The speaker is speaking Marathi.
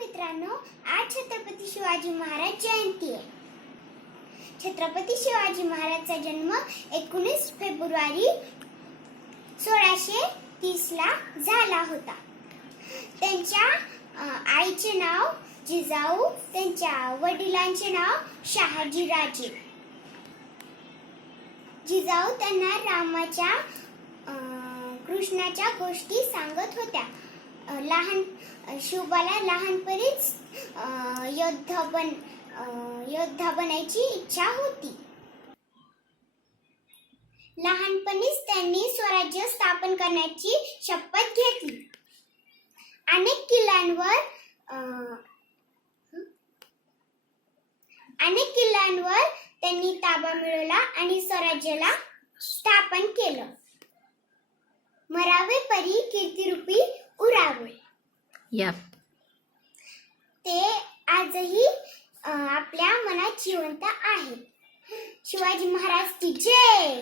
मित्रांनो, आज छत्रपती शिवाजी महाराज जयंती आहे. छत्रपती शिवाजी महाराजचा जन्म 19 फेब्रुवारी 1630 ला झाला होता. त्यांच्या आईचे नाव जिजाऊ, त्यांच्या वडिलांचे नाव शहाजीराजे. जिजाऊ त्यांना रामाच्या कृष्णाच्या गोष्टी सांगत होत्या. शिवबाला लहानपणीच योद्धा बनायची इच्छा होती. लहानपणीच त्यांनी स्वराज्य स्थापन करण्याची शपथ घेतली. अनेक किल्ल्यांवर त्यांनी ताबा मिळवला आणि स्वराज्याला स्थापन केलं. मरावे परी कीर्तिरूपी उरावे. ते आजही आपल्या मनात जिवंत आहे. शिवाजी महाराज की जय.